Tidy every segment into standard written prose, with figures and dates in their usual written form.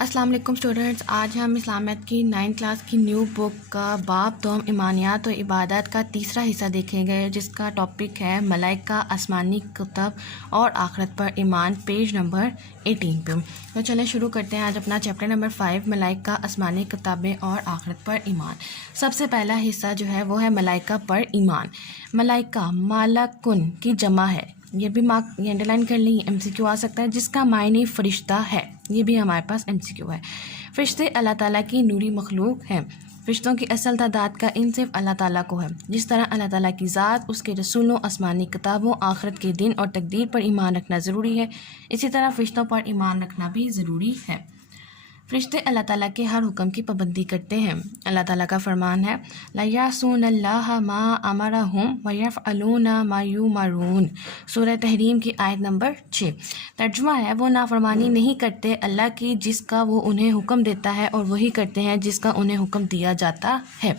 السلام علیکم اسٹوڈنٹس، آج ہم اسلامیت کی 9 کلاس کی نیو بک کا باب دوم ایمانیات و عبادات کا تیسرا حصہ دیکھیں گے، جس کا ٹاپک ہے ملائکہ، آسمانی کتب اور آخرت پر ایمان، پیج نمبر 18 پہ۔ تو چلیں شروع کرتے ہیں آج اپنا چیپٹر نمبر 5، ملائکہ، آسمانی کتابیں اور آخرت پر ایمان۔ سب سے پہلا حصہ جو ہے وہ ہے ملائکہ پر ایمان۔ ملائکہ مالکن کی جمع ہے، یہ بھی مارک انڈر لائن کر لیں، ایم سی کیو آ سکتا ہے، جس کا معنی فرشتہ ہے، یہ بھی ہمارے پاس ایم سی کیو ہے۔ فرشتے اللہ تعالیٰ کی نوری مخلوق ہیں۔ فرشتوں کی اصل تعداد کا علم صرف اللہ تعالیٰ کو ہے۔ جس طرح اللہ تعالیٰ کی ذات، اس کے رسولوں، آسمانی کتابوں، آخرت کے دن اور تقدیر پر ایمان رکھنا ضروری ہے، اسی طرح فرشتوں پر ایمان رکھنا بھی ضروری ہے۔ فرشتے اللہ تعالیٰ کے ہر حکم کی پابندی کرتے ہیں۔ اللہ تعالیٰ کا فرمان ہے لا یعصون اللہ ما امرہم ویفعلون ما یؤمرون، سورہ تحریم کی آیت نمبر 6۔ ترجمہ ہے وہ نافرمانی نہیں کرتے اللہ کی جس کا وہ انہیں حکم دیتا ہے، اور وہی کرتے ہیں جس کا انہیں حکم دیا جاتا ہے۔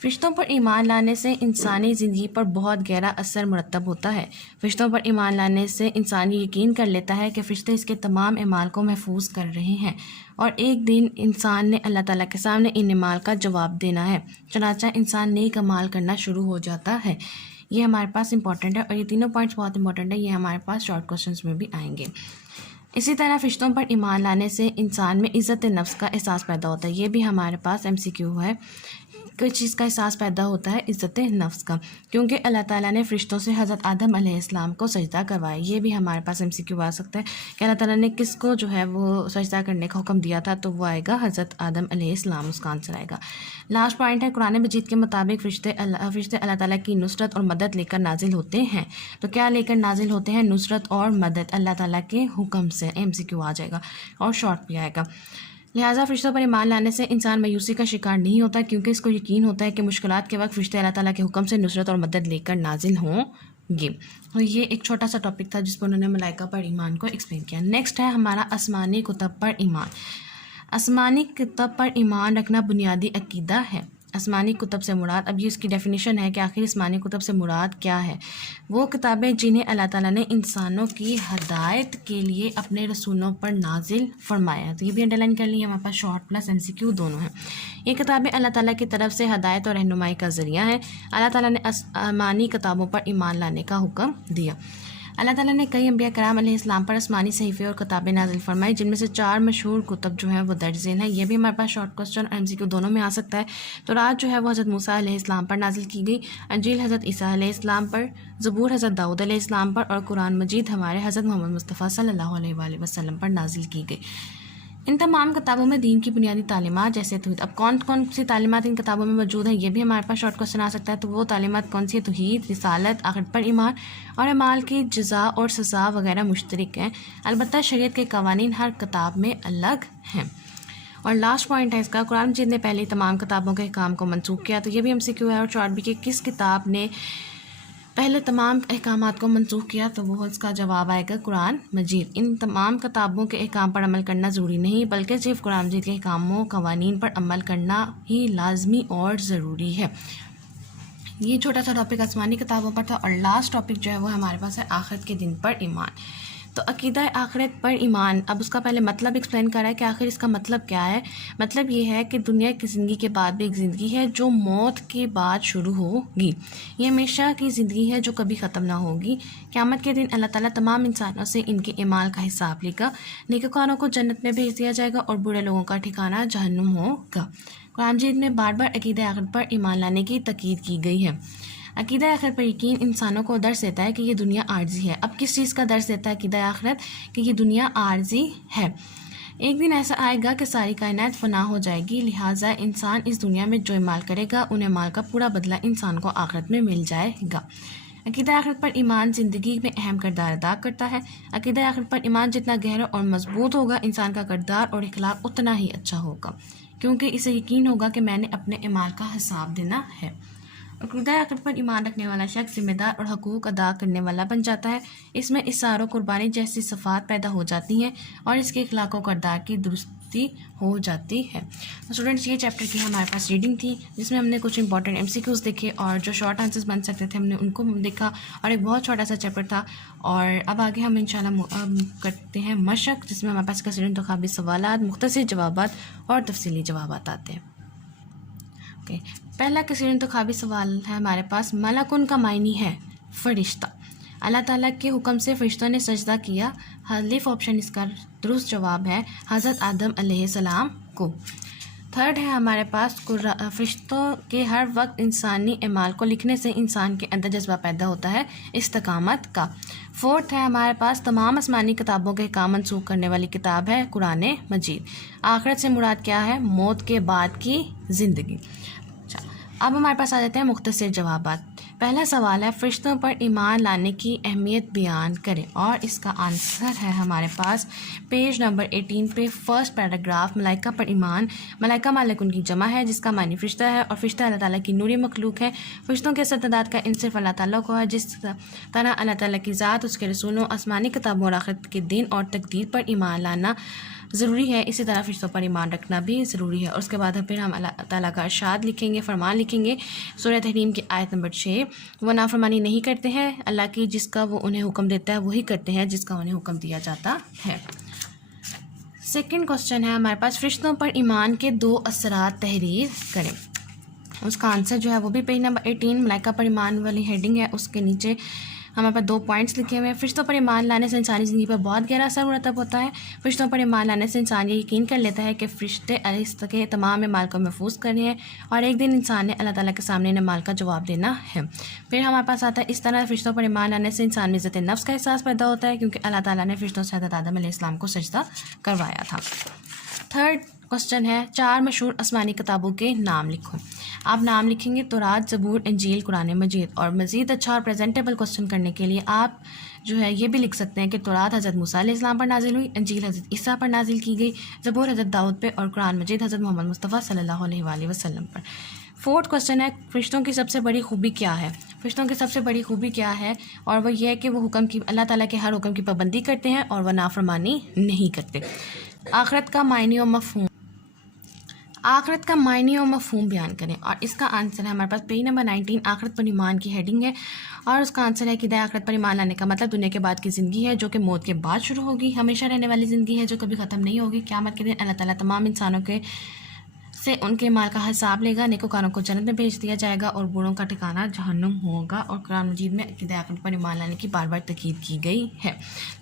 فرشتوں پر ایمان لانے سے انسانی زندگی پر بہت گہرا اثر مرتب ہوتا ہے۔ فرشتوں پر ایمان لانے سے انسان یقین کر لیتا ہے کہ فرشتے اس کے تمام اعمال کو محفوظ کر رہے ہیں، اور ایک دن انسان نے اللہ تعالیٰ کے سامنے ان اعمال کا جواب دینا ہے، چنانچہ انسان نیک اعمال کرنا شروع ہو جاتا ہے۔ یہ ہمارے پاس امپورٹنٹ ہے، اور یہ تینوں پوائنٹس بہت امپورٹنٹ ہے، یہ ہمارے پاس شارٹ کوشچنس میں بھی آئیں گے۔ اسی طرح فرشتوں پر ایمان لانے سے انسان میں عزت نفس کا احساس پیدا ہوتا ہے، یہ بھی ہمارے پاس ایم سی کیو ہے۔ کس چیز کا احساس پیدا ہوتا ہے؟ عزت نفس کا، کیونکہ اللہ تعالیٰ نے فرشتوں سے حضرت آدم علیہ السلام کو سجدہ کروایا، یہ بھی ہمارے پاس ایم سی کیو آ سکتا ہے کہ اللہ تعالیٰ نے کس کو جو ہے وہ سجدہ کرنے کا حکم دیا تھا، تو وہ آئے گا حضرت آدم علیہ السلام، اس کا آنسر آئے گا۔ لاسٹ پوائنٹ ہے قرآن مجید کے مطابق فرشتے اللہ تعالیٰ کی نصرت اور مدد لے کر نازل ہوتے ہیں۔ تو کیا لے کر نازل ہوتے ہیں؟ نصرت اور مدد اللہ تعالیٰ کے حکم سے، ایم سی کیو آ جائے گا اور شارٹ بھی آئے گا۔ لہٰذا فرشتوں پر ایمان لانے سے انسان مایوسی کا شکار نہیں ہوتا، کیونکہ اس کو یقین ہوتا ہے کہ مشکلات کے وقت فرشتے اللہ تعالیٰ کے حکم سے نصرت اور مدد لے کر نازل ہوں گے۔ تو یہ ایک چھوٹا سا ٹاپک تھا جس پر انہوں نے ملائکہ پر ایمان کو ایکسپلین کیا۔ نیکسٹ ہے ہمارا آسمانی کتب پر ایمان۔ آسمانی کتب پر ایمان رکھنا بنیادی عقیدہ ہے۔ آسمانی کتب سے مراد، اب یہ اس کی ڈیفینیشن ہے کہ آخر آسمانی کتب سے مراد کیا ہے۔ وہ کتابیں جنہیں اللہ تعالیٰ نے انسانوں کی ہدایت کے لیے اپنے رسولوں پر نازل فرمایا، تو یہ بھی انڈر لائن کر لی، ہمارے پاس شارٹ پلس ایم سی کیو دونوں ہیں۔ یہ کتابیں اللہ تعالیٰ کی طرف سے ہدایت اور رہنمائی کا ذریعہ ہیں۔ اللہ تعالیٰ نے آسمانی کتابوں پر ایمان لانے کا حکم دیا۔ اللہ تعالیٰ نے کئی انبیاء کرام علیہ السلام پر آسمانی صحیفے اور کتابیں نازل فرمائی، جن میں سے 4 مشہور کتب جو ہیں وہ درج ذیل ہیں، یہ بھی ہمارے پاس شارٹ کوسچن اور ایم سی کیو دونوں میں آ سکتا ہے۔ تورات جو ہے وہ حضرت موسیٰ علیہ السلام پر نازل کی گئی، انجیل حضرت عیسیٰ علیہ السلام پر، زبور حضرت داؤد علیہ السلام پر، اور قرآن مجید ہمارے حضرت محمد مصطفیٰ صلی اللہ علیہ وآلہ وسلم پر نازل کی گئی۔ ان تمام کتابوں میں دین کی بنیادی تعلیمات جیسے توحید، اب کون کون سی تعلیمات ان کتابوں میں موجود ہیں، یہ بھی ہمارے پاس شارٹ کوسچن آ سکتا ہے۔ تو وہ تعلیمات کون سی؟ توحید، رسالت، آخرت پر ایمان اور اعمال کی جزا اور سزا وغیرہ مشترک ہیں، البتہ شریعت کے قوانین ہر کتاب میں الگ ہیں۔ اور لاسٹ پوائنٹ ہے اس کا، قرآن مجید نے پہلے تمام کتابوں کے احکام کو منسوخ کیا، تو یہ بھی ایم سی کیو ہے اور شارٹ بھی، کہ کس کتاب نے پہلے تمام احکامات کو منسوخ کیا، تو وہ اس کا جواب آئے گا قرآن مجید۔ ان تمام کتابوں کے احکام پر عمل کرنا ضروری نہیں، بلکہ صرف قرآن مجید کے احکاموں قوانین پر عمل کرنا ہی لازمی اور ضروری ہے۔ یہ چھوٹا سا ٹاپک آسمانی کتابوں پر تھا، اور لاسٹ ٹاپک جو ہے وہ ہمارے پاس ہے آخرت کے دن پر ایمان۔ تو عقیدہ آخرت پر ایمان، اب اس کا پہلے مطلب ایکسپلین کر رہا ہے کہ آخر اس کا مطلب کیا ہے۔ مطلب یہ ہے کہ دنیا کی زندگی کے بعد بھی ایک زندگی ہے جو موت کے بعد شروع ہوگی، یہ ہمیشہ کی زندگی ہے جو کبھی ختم نہ ہوگی۔ قیامت کے دن اللہ تعالیٰ تمام انسانوں سے ان کے اعمال کا حساب لے گا، نیکوکاروں کو جنت میں بھیج دیا جائے گا اور برے لوگوں کا ٹھکانہ جہنم ہوگا۔ قرآن مجید میں بار بار عقیدہ آخرت پر ایمان لانے کی تاکید کی گئی ہے۔ عقیدہ آخرت پر یقین انسانوں کو درس دیتا ہے کہ یہ دنیا عارضی ہے۔ اب کس چیز کا درس دیتا ہے عقیدہ آخرت؟ کہ یہ دنیا عارضی ہے، ایک دن ایسا آئے گا کہ ساری کائنات فنا ہو جائے گی، لہٰذا انسان اس دنیا میں جو اعمال کرے گا ان اعمال کا پورا بدلہ انسان کو آخرت میں مل جائے گا۔ عقیدہ آخرت پر ایمان زندگی میں اہم کردار ادا کرتا ہے۔ عقیدہ آخرت پر ایمان جتنا گہرا اور مضبوط ہوگا، انسان کا کردار اور اخلاق اتنا ہی اچھا ہوگا، کیونکہ اسے یقین ہوگا کہ میں نے اپنے اعمال کا حساب دینا ہے۔ عقیدہ آخرت پر ایمان رکھنے والا شخص ذمہ دار اور حقوق ادا کرنے والا بن جاتا ہے، اس میں اثار و قربانی جیسی صفات پیدا ہو جاتی ہیں، اور اس کے اخلاق و کردار کی درستی ہو جاتی ہے۔ اسٹوڈنٹس یہ چیپٹر کی ہمارے پاس ریڈنگ تھی جس میں ہم نے کچھ امپورٹنٹ MCQs دیکھے اور جو شارٹ آنسرز بن سکتے تھے ہم نے ان کو دیکھا، اور ایک بہت چھوٹا سا چیپٹر تھا۔ اور اب آگے ہم انشاءاللہ کرتے ہیں مشق، جس میں ہمارے پاس کثیر انتخابی سوالات، مختصر جوابات اور تفصیلی جوابات آتے ہیں۔ اوکے، پہلا کثیر انتخابی سوال ہے ہمارے پاس، ملکن کا معنی ہے فرشتہ۔ اللہ تعالیٰ کے حکم سے فرشتوں نے سجدہ کیا، حلیف آپشن اس کا درست جواب ہے حضرت آدم علیہ السلام کو۔ تھرڈ ہے ہمارے پاس، فرشتوں کے ہر وقت انسانی اعمال کو لکھنے سے انسان کے اندر جذبہ پیدا ہوتا ہے استقامت کا۔ فورتھ ہے ہمارے پاس، تمام آسمانی کتابوں کے احکام منسوخ کرنے والی کتاب ہے قرآن مجید۔ آخرت سے مراد کیا ہے؟ موت کے بعد کی زندگی۔ اب ہمارے پاس آ جاتے ہیں مختصر جوابات۔ پہلا سوال ہے، فرشتوں پر ایمان لانے کی اہمیت بیان کریں، اور اس کا آنسر ہے ہمارے پاس پیج نمبر 18 پہ فرسٹ پیراگراف، ملائکہ پر ایمان۔ ملائکہ مالکن کی جمع ہے جس کا معنی فرشتہ ہے، اور فرشتہ اللہ تعالیٰ کی نوری مخلوق ہے۔ فرشتوں کے استعداد کا علم صرف اللہ تعالیٰ کو ہے۔ جس طرح اللہ تعالیٰ کی ذات، اس کے رسولوں، آسمانی کتابوں اور آخرت کے دن اور تقدیر پر ایمان لانا ضروری ہے، اسی طرح فرشتوں پر ایمان رکھنا بھی ضروری ہے۔ اور اس کے بعد پھر ہم اللہ تعالیٰ کا ارشاد لکھیں گے، فرمان لکھیں گے، سورہ تحریم کی آیت نمبر 6، وہ نافرمانی نہیں کرتے ہیں اللہ کی، جس کا وہ انہیں حکم دیتا ہے وہی کرتے ہیں جس کا انہیں حکم دیا جاتا ہے۔ سیکنڈ کوسچن ہے ہمارے پاس، فرشتوں پر ایمان کے 2 اثرات تحریر کریں۔ اس کا آنسر جو ہے وہ بھی پیج نمبر 18 ملائکہ پر ایمان والی ہیڈنگ ہے، اس کے نیچے ہمارے پاس 2 پوائنٹس لکھے ہوئے ہیں۔ فرشتوں پر ایمان لانے سے انسانی زندگی پر بہت گہرا اثر مرتب ہوتا ہے۔ فرشتوں پر ایمان لانے سے انسان یہ یقین کر لیتا ہے کہ فرشتے اللہ کے تمام اعمال کو محفوظ کر رہے ہیں، اور ایک دن انسان نے اللہ تعالیٰ کے سامنے ان اعمال کا جواب دینا ہے۔ پھر ہمارے پاس آتا ہے، اس طرح فرشتوں پر ایمان لانے سے انسان میں عزت نفس کا احساس پیدا ہوتا ہے، کیونکہ اللہ تعالیٰ نے فرشتوں سے حضرت آدم علیہ السلام کو سجدہ کروایا تھا۔ تھرڈ کوسچن ہے، 4 مشہور آسمانی کتابوں کے نام لکھو۔ آپ نام لکھیں گے تورات، زبور، انجیل، قرآن مجید۔ اور مزید اچھا اور پریزنٹیبل کوسچن کرنے کے لیے آپ جو ہے یہ بھی لکھ سکتے ہیں کہ تورات حضرت موسیٰ علیہ السلام پر نازل ہوئی، انجیل حضرت عیسیٰ پر نازل کی گئی، زبور حضرت داؤد پہ، اور قرآن مجید حضرت محمد مصطفیٰ صلی اللہ علیہ وآلہ وسلم پر۔ فورتھ کوسچن ہے، فرشتوں کی سب سے بڑی خوبی کیا ہے؟ فرشتوں کی سب سے بڑی خوبی کیا ہے؟ اور وہ یہ ہے کہ وہ اللہ تعالیٰ کے ہر حکم کی پابندی کرتے ہیں اور وہ نافرمانی نہیں کرتے۔ آخرت کا معنی و مفہوم، آخرت کا معنی و مفہوم بیان کریں، اور اس کا آنسر ہے ہمارے پاس پیج نمبر 19 آخرت پر ایمان کی ہیڈنگ ہے، اور اس کا آنسر ہے کہ آخرت پر ایمان لانے کا مطلب دنیا کے بعد کی زندگی ہے جو کہ موت کے بعد شروع ہوگی، ہمیشہ رہنے والی زندگی ہے جو کبھی ختم نہیں ہوگی۔ قیامت کے دن اللہ تعالیٰ تمام انسانوں کے سے ان کے مال کا حساب لے گا، نیکوکاروں کو جنت میں بھیج دیا جائے گا اور بوڑھوں کا ٹھکانہ جہنم ہوگا۔ اور قرآن مجید میں عقیدہ آخرت پر ایمان لانے کی بار بار تاکید کی گئی ہے۔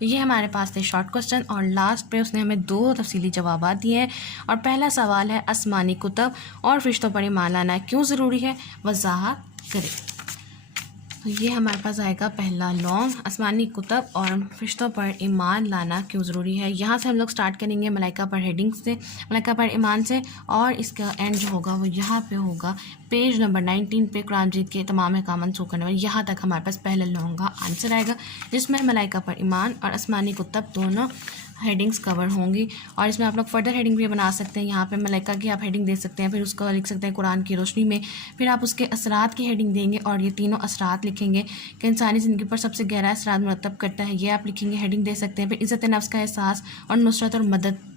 یہ ہمارے پاس تھے شارٹ کوسچن، اور لاسٹ پہ اس نے ہمیں 2 تفصیلی جوابات دیے ہیں۔ اور پہلا سوال ہے، آسمانی کتب اور فرشتوں پر ایمان لانا کیوں ضروری ہے؟ وضاحت کریں۔ یہ ہمارے پاس آئے گا پہلا لانگ، آسمانی کتب اور فرشتوں پر ایمان لانا کیوں ضروری ہے۔ یہاں سے ہم لوگ سٹارٹ کریں گے ملائکہ پر ہیڈنگ سے، ملائکہ پر ایمان سے، اور اس کا اینڈ جو ہوگا وہ یہاں پہ ہوگا پیج نمبر 19 پہ قرآن مجید کے تمام احکام منسوخ کرنے والے۔ یہاں تک ہمارے پاس پہلا لانگ کا آنسر آئے گا، جس میں ملائکہ پر ایمان اور آسمانی کتب دونوں ہیڈنگز کور ہوں گی۔ اور اس میں آپ لوگ فردر ہیڈنگ بھی بنا سکتے ہیں، یہاں پہ ملائکہ کی آپ ہیڈنگ دے سکتے ہیں، پھر اس کو لکھ سکتے ہیں قرآن کی روشنی میں، پھر آپ اس کے اثرات کی ہیڈنگ دیں گے اور یہ تینوں اثرات لکھیں گے کہ انسانی زندگی پر سب سے گہرا اثرات مرتب کرتا ہے، یہ آپ لکھیں گے، ہیڈنگ دے سکتے ہیں۔ پھر عزت نفس کا احساس اور نصرت اور مدد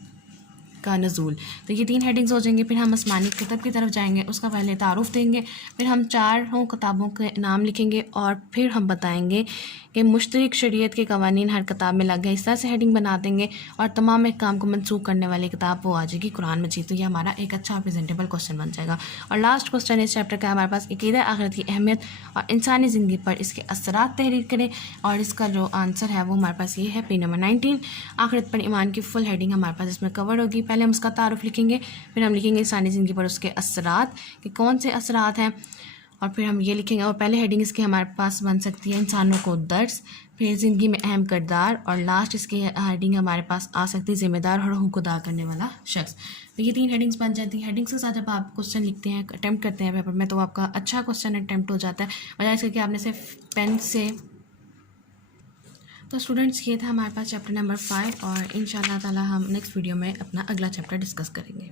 کا نزول، تو یہ 3 ہیڈنگز ہو جائیں گے۔ پھر ہم آسمانی کتب کی طرف جائیں گے، اس کا پہلے تعارف دیں گے، پھر ہم 4 کتابوں کے نام لکھیں گے، اور پھر ہم بتائیں گے کہ مشترک شریعت کے قوانین ہر کتاب میں لگ گئے، اس طرح سے ہیڈنگ بنا دیں گے، اور تمام احکام کو منسوخ کرنے والی کتاب وہ آ جائے گی قرآن مجید۔ تو یہ ہمارا ایک اچھا پریزنٹیبل کوسچن بن جائے گا۔ اور لاسٹ کوسچن اس چیپٹر کا ہمارے پاس عقیدہ آخرت کی اہمیت اور انسانی زندگی پر اس کے اثرات تحریر کریں، اور اس کا جو آنسر ہے وہ ہمارے پاس یہ ہے پیج نمبر 19 آخرت پر ایمان کی فل ہیڈنگ ہمارے پاس اس میں کور ہوگی۔ پہلے ہم اس کا تعارف لکھیں گے، پھر ہم لکھیں گے انسانی زندگی پر اس کے اثرات کہ کون سے اثرات ہیں، اور پھر ہم یہ لکھیں گے، اور پہلے ہیڈنگ اس کی ہمارے پاس بن سکتی ہے انسانوں کو درس، پھر زندگی میں اہم کردار، اور لاسٹ اس کی ہیڈنگ ہمارے پاس آ سکتی ہے ذمہ دار اور حقوق ادا کرنے والا شخص۔ تو یہ 3 ہیڈنگس بن جاتی ہیں۔ ہیڈنگس کے ساتھ جب آپ کوسچن لکھتے ہیں، اٹیمپٹ کرتے ہیں پیپر میں، تو آپ کا اچھا کوسچن اٹیمپٹ ہو جاتا ہے، بجائے اس کے کہ آپ نے صرف پین سے۔ تو اسٹوڈنٹس یہ تھا ہمارے پاس چیپٹر نمبر 5، اور ان شاء اللہ تعالیٰ ہم نیکسٹ ویڈیو میں اپنا اگلا چیپٹر ڈسکس کریں گے۔